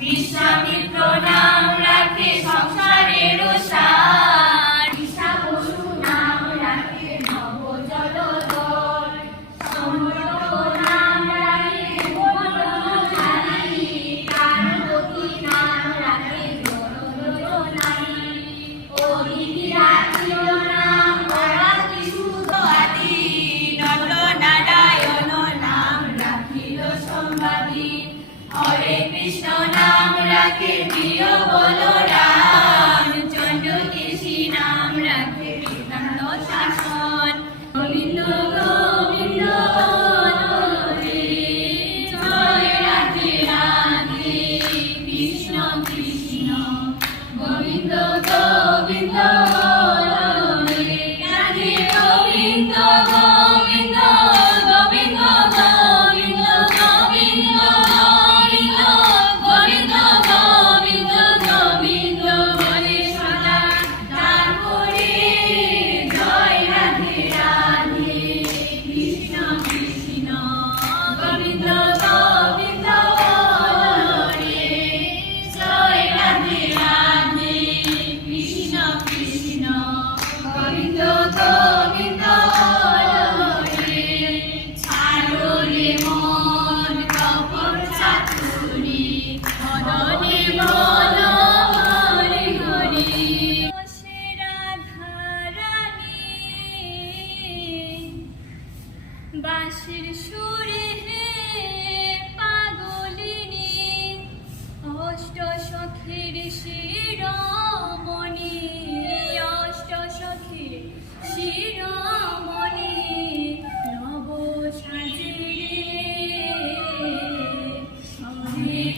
বিশ্বামিত্র নাম রাখে সংসারের সার রাখে, প্রিয় বলো রাম চন্ড কেশি নাম রাখে বিদণ্ড শাসন। গোবিন্দ গোবিন্দ কৃষ্ণ কৃষ্ণ। গোবিন্দ গোবিন্দ। বাঁশির সুরে হে পাগলিনী অষ্ট সখীর শিরোমণি।